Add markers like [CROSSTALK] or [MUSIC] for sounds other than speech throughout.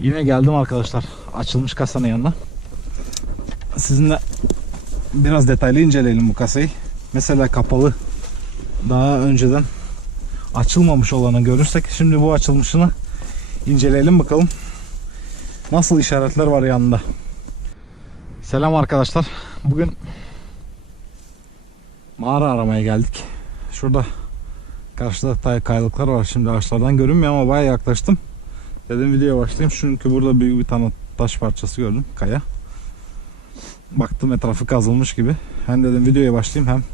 Yine geldim arkadaşlar açılmış kasanın yanına. Sizinle biraz detaylı inceleyelim bu kasayı. Mesela kapalı daha önceden açılmamış olanı görürsek şimdi bu açılmışını inceleyelim bakalım. Nasıl işaretler var yanında. Selam arkadaşlar. Bugün mağara aramaya geldik. Şurada karşıda kayalıklar var. Şimdi ağaçlardan görünmüyor ama bayağı yaklaştım. Dedim videoya başlayayım çünkü burada büyük bir tane taş parçası gördüm. Kaya. Baktım etrafı kazılmış gibi. Hem dedim videoya başlayayım hem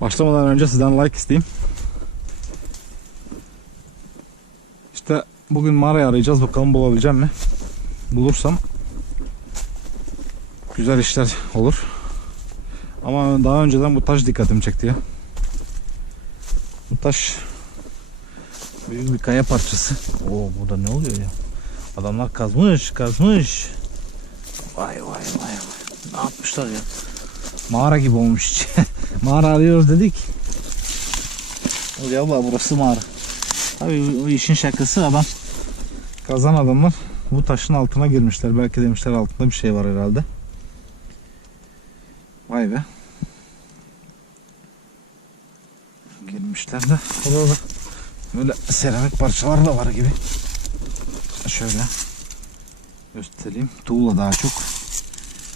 başlamadan önce sizden like isteyeyim. İşte bugün mağarayı arayacağız. Bakalım bulabileceğim mi? Bulursam güzel işler olur. Ama daha önceden bu taş dikkatimi çekti ya. Bu taş büyük bir kaya parçası. Oo burada ne oluyor ya? Adamlar kazmış, kazmış. Vay vay vay vay. Ne yapmışlar ya? Mağara gibi olmuş içi. [LAUGHS] mağara arıyoruz dedik. Ya Allah burası mağara. Tabii o işin şakası adam. Kazan adamlar bu taşın altına girmişler. Belki demişler altında bir şey var herhalde. Vay be. Girmişler de. Orada da böyle seramik parçalar da var gibi. Şöyle göstereyim. Tuğla daha çok.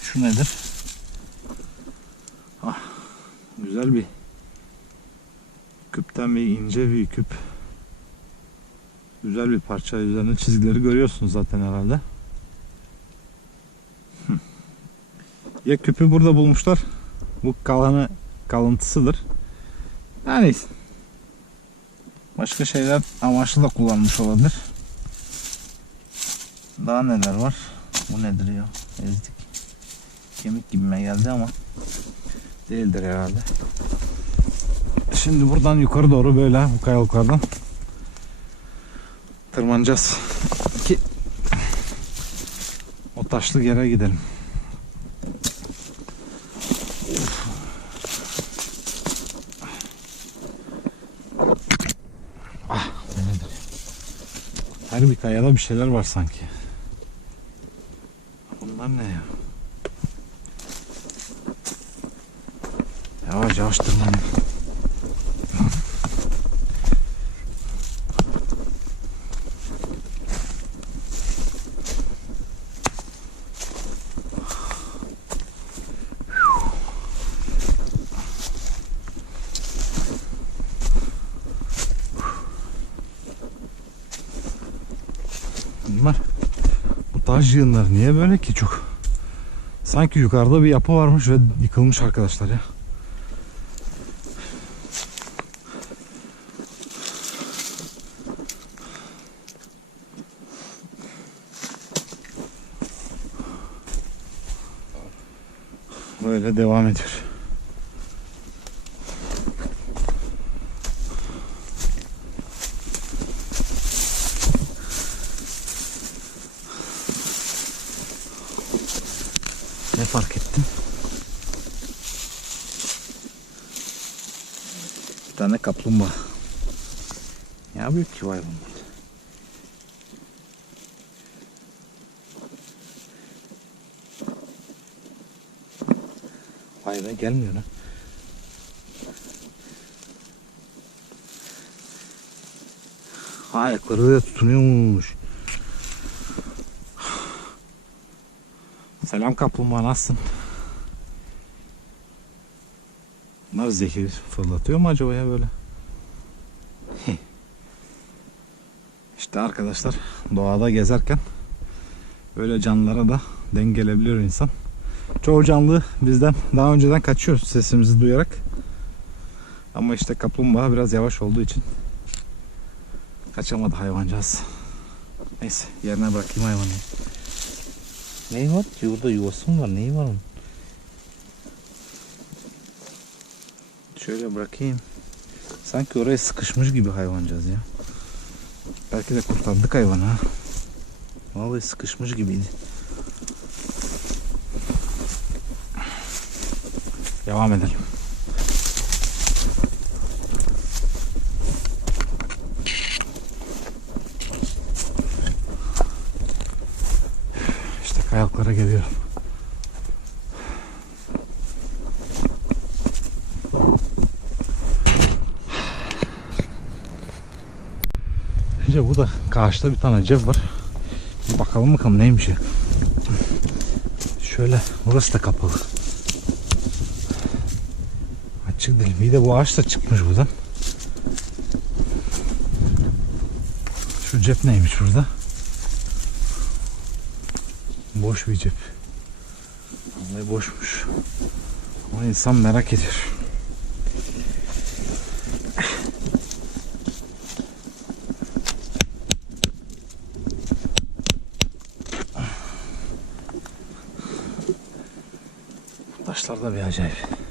Şu nedir? Ah, güzel bir küpten bir ince bir küp. Güzel bir parça. Üzerinde çizgileri görüyorsunuz zaten herhalde. Ya küpü burada bulmuşlar. Bu kalanı kalıntısıdır. Yani başka şeyler amaçlı da kullanmış olabilir. Daha neler var? Bu nedir ya? Ezdik. Kemik gibime geldi ama değildir herhalde. Şimdi buradan yukarı doğru böyle bu kayalıklardan tırmanacağız ki o taşlı yere gidelim. Ah, bu nedir? Her bir şeyler var sanki. Bunlar ne ya? Yavaş yavaş tırmanayım. Bunlar bu taş yığınları niye böyle ki çok? Sanki yukarıda bir yapı varmış ve yıkılmış arkadaşlar ya. Böyle devam ediyor. Ne fark ettim? Bir tane kaplumbağa. Ya büyük ki vay bunlar. Vay be gelmiyor ha. Ayakları da tutunuyormuş. Selam kaplumbağa nasılsın? Bunlar zehir fırlatıyor mu acaba ya böyle? [LAUGHS] işte arkadaşlar doğada gezerken böyle canlılara da denk gelebiliyor insan. Çoğu canlı bizden daha önceden kaçıyor sesimizi duyarak. Ama işte kaplumbağa biraz yavaş olduğu için kaçamadı hayvancağız. Neyse yerine bırakayım hayvanı. Neyi var ki? Burada yuvası mı var? Neyi var onun? Şöyle bırakayım. Sanki oraya sıkışmış gibi hayvancağız ya. Belki de kurtardık hayvanı ha. Vallahi sıkışmış gibiydi. Devam edelim. Kayalıklara geliyorum. Bence bu da karşıda bir tane cep var. Bir bakalım bakalım neymiş ya. Şöyle burası da kapalı. Açık değil. Bir de bu ağaç da çıkmış buradan. Şu cep neymiş burada? Boş bir cep. Vallahi boşmuş. Ama insan merak ediyor. Taşlar da bir acayip.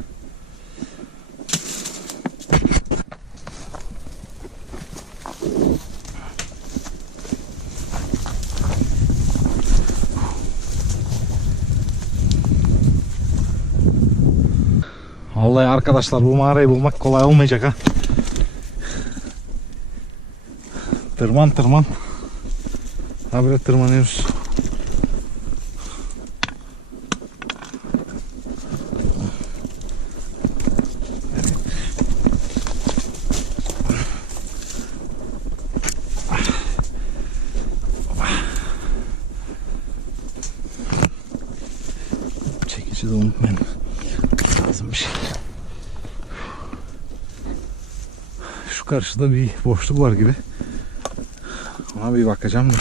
Vallahi arkadaşlar bu mağarayı bulmak kolay olmayacak ha. Tırman tırman. Habire tırmanıyoruz. Çekici de unutmayın. Lazım bir şey. Şu karşıda bir boşluk var gibi. Ona bir bakacağım da.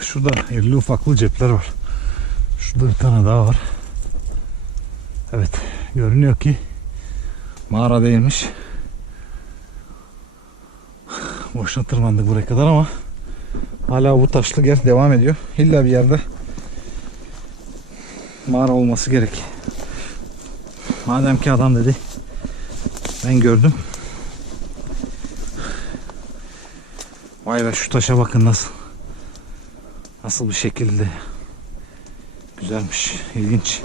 Şurada irili ufaklı cepler var. Şurada bir tane daha var. Evet görünüyor ki mağara değilmiş. Boşuna tırmandık buraya kadar ama hala bu taşlı yer devam ediyor. İlla bir yerde mağara olması gerek. Madem ki adam dedi ben gördüm. Vay be şu taşa bakın nasıl. Nasıl bir şekilde. Güzelmiş, ilginç.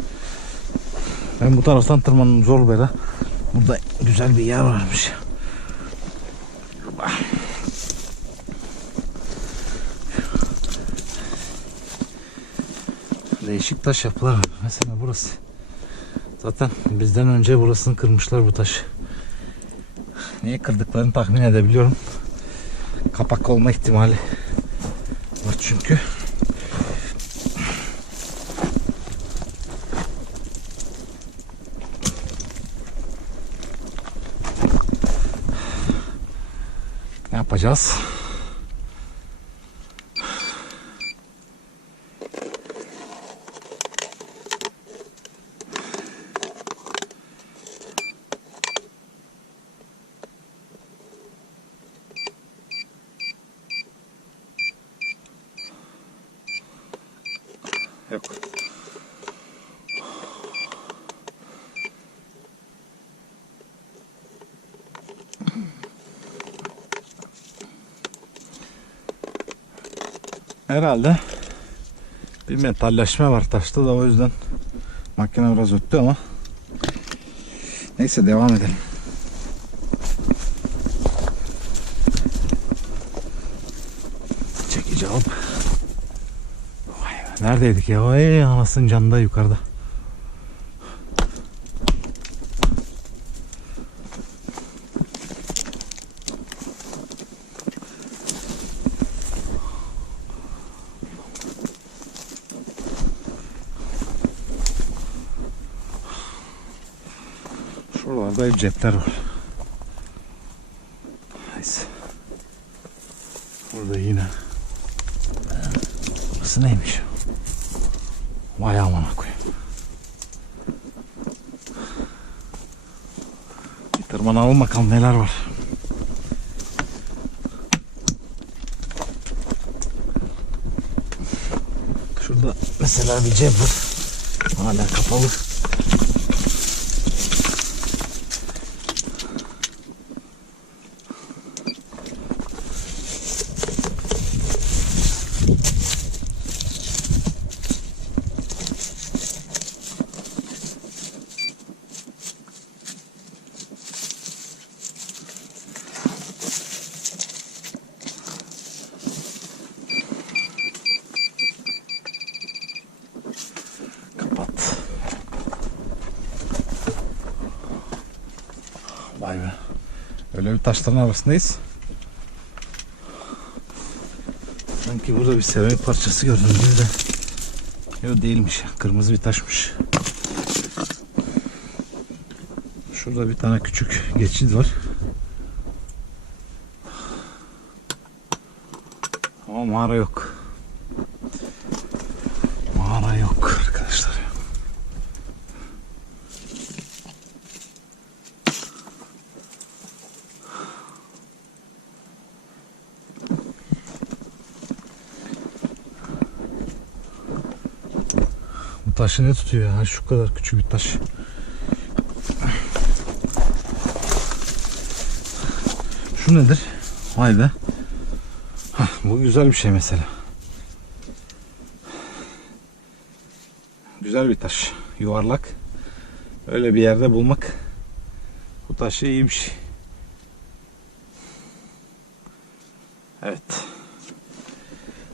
Ben bu taraftan tırmandım zor bela. Burada güzel bir yer varmış. Değişik taş yapılar. Mesela burası. Zaten bizden önce burasını kırmışlar bu taşı. Niye kırdıklarını tahmin edebiliyorum. Kapak olma ihtimali var çünkü. Yapacağız? Herhalde bir metalleşme var taşta da o yüzden makine biraz öttü ama neyse devam edelim. Çekici alıp neredeydik ya? Vay anasının canında yukarıda. Şuralarda hep cepler var. Neyse. Burada yine. Burası neymiş? Vay amına koyayım. Bir tırmanalım bakalım neler var. Şurada mesela bir cep var. Hala kapalı. Vay be. Öyle bir taşların arasındayız. Sanki burada bir seramik parçası gördüm gibi de. Yok değilmiş. Kırmızı bir taşmış. Şurada bir tane küçük geçit var. Ama mağara yok. Mağara yok arkadaşlar. Bu taşı ne tutuyor ya? Şu kadar küçük bir taş. Şu nedir? Vay be. Hah, bu güzel bir şey mesela. Güzel bir taş. Yuvarlak. Öyle bir yerde bulmak bu taşı iyi bir şey. Evet.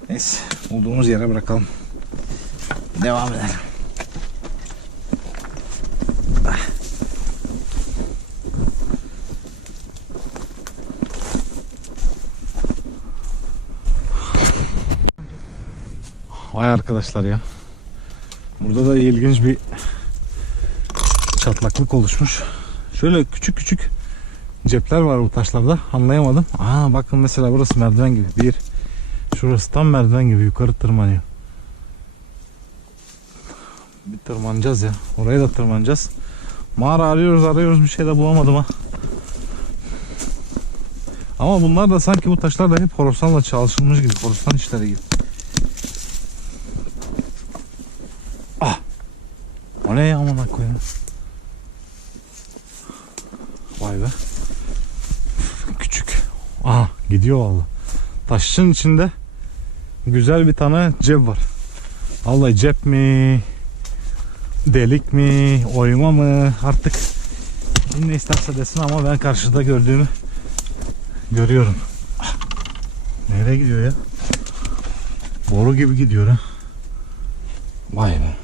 Neyse. Bulduğumuz yere bırakalım. Devam edelim. Vay arkadaşlar ya. Burada da ilginç bir çatlaklık oluşmuş. Şöyle küçük küçük cepler var bu taşlarda. Anlayamadım. Aa bakın mesela burası merdiven gibi. Bir. Şurası tam merdiven gibi yukarı tırmanıyor. Bir tırmanacağız ya. Oraya da tırmanacağız. Mağara arıyoruz arıyoruz bir şey de bulamadım ha. Ama bunlar da sanki bu taşlar da hep horusanla çalışılmış gibi. Horusan işleri gibi. Ah! O ne ya amına koyayım? Vay be. Küçük. Aha gidiyor valla. Taşın içinde güzel bir tane cep var. Vallahi cep mi? Delik mi? Oyma mı? Artık ne isterse desin ama ben karşıda gördüğümü görüyorum. Nereye gidiyor ya? Boru gibi gidiyor ha. Vay be.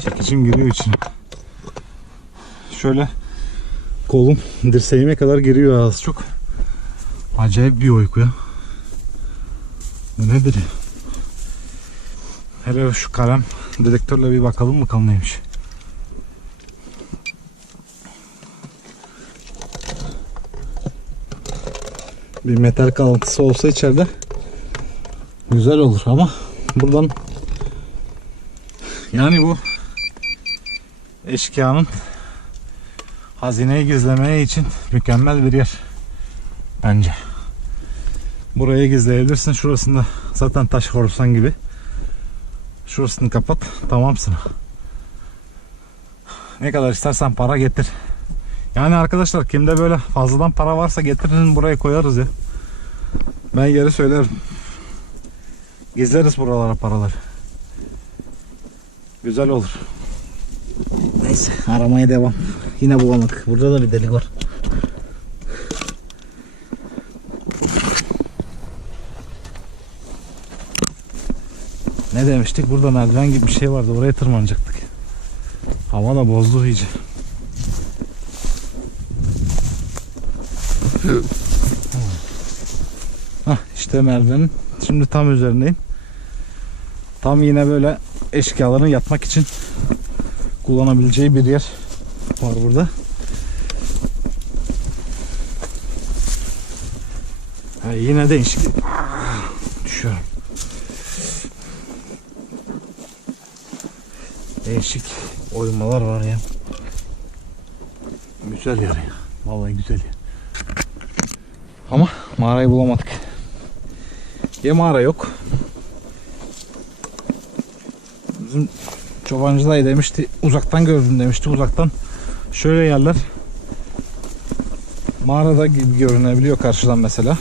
Çekicim giriyor içine. Şöyle kolum dirseğime kadar giriyor az çok. Acayip bir uyku ya. Bu nedir? Hele şu kalem dedektörle bir bakalım bakalım neymiş. Bir metal kalıntısı olsa içeride güzel olur ama buradan yani bu eşkıyanın hazineyi gizlemeye için mükemmel bir yer bence. Burayı gizleyebilirsin. Şurasında zaten taş korsan gibi. Şurasını kapat. Tamamsın. Ne kadar istersen para getir. Yani arkadaşlar kimde böyle fazladan para varsa getirin buraya koyarız ya. Ben geri söylerim. Gizleriz buralara paraları. Güzel olur. Neyse aramaya devam. Yine bulamadık. Burada da bir delik var. Ne demiştik? Burada merdiven gibi bir şey vardı. Oraya tırmanacaktık. Hava da bozdu iyice. Hah işte merdivenin şimdi tam üzerindeyim. Tam yine böyle eşkıyaların yatmak için kullanabileceği bir yer var burada. Ha, yine değişik. Düşüyorum. Değişik oymalar var ya. Güzel yer ya. Vallahi güzel yer. Ama mağarayı bulamadık. Ya mağara yok. Bizim çobancı dayı demişti uzaktan gördüm demişti uzaktan şöyle yerler. Mağarada gibi görünebiliyor karşıdan mesela.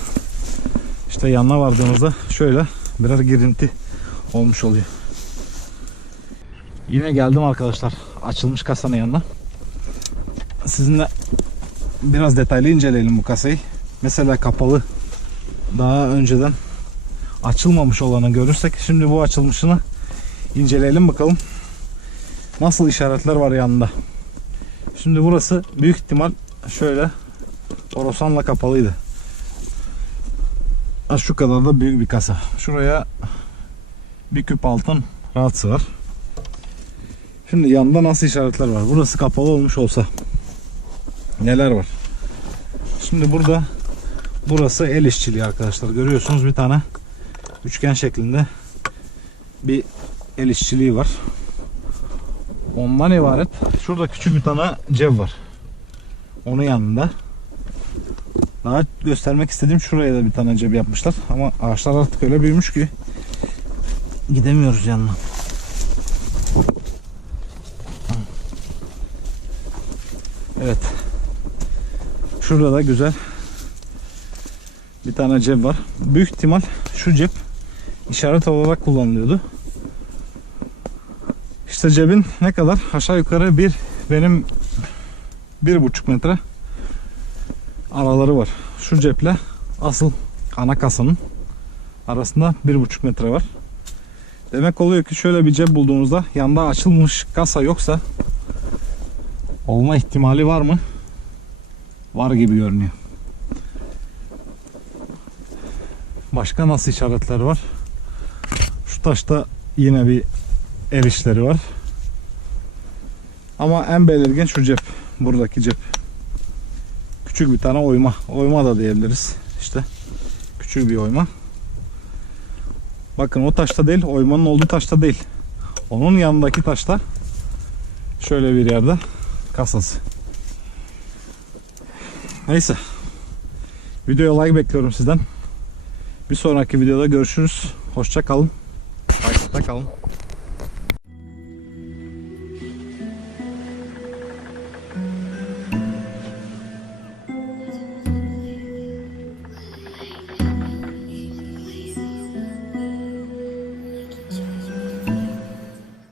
İşte yanına vardığımızda şöyle birer girinti olmuş oluyor. Yine geldim arkadaşlar. Açılmış kasanın yanına. Sizinle biraz detaylı inceleyelim bu kasayı. Mesela kapalı. Daha önceden açılmamış olanı görürsek şimdi bu açılmışını inceleyelim bakalım. Nasıl işaretler var yanında. Şimdi burası büyük ihtimal şöyle Orosanla kapalıydı. Şu kadar da büyük bir kasa. Şuraya bir küp altın rahat sığar. Şimdi yanında nasıl işaretler var? Burası kapalı olmuş olsa neler var? Şimdi burada burası el işçiliği arkadaşlar. Görüyorsunuz bir tane üçgen şeklinde bir el işçiliği var. Ondan ibaret. Şurada küçük bir tane cep var. Onun yanında. Daha göstermek istediğim şuraya da bir tane cep yapmışlar. Ama ağaçlar artık öyle büyümüş ki gidemiyoruz yanına. Evet. Şurada da güzel bir tane cep var. Büyük ihtimal şu cep işaret olarak kullanılıyordu. İşte cebin ne kadar? Aşağı yukarı bir benim bir buçuk metre araları var. Şu ceple asıl ana kasanın arasında bir buçuk metre var. Demek oluyor ki şöyle bir cep bulduğunuzda yanda açılmış kasa yoksa olma ihtimali var mı? Var gibi görünüyor. Başka nasıl işaretler var? Şu taşta yine bir el işleri var. Ama en belirgin şu cep. Buradaki cep. Küçük bir tane oyma. Oyma da diyebiliriz. İşte küçük bir oyma. Bakın o taşta değil, oymanın olduğu taşta değil. Onun yanındaki taşta şöyle bir yerde kasası. Neyse. Videoya like bekliyorum sizden. Bir sonraki videoda görüşürüz. Hoşça kalın. Takipte kalın.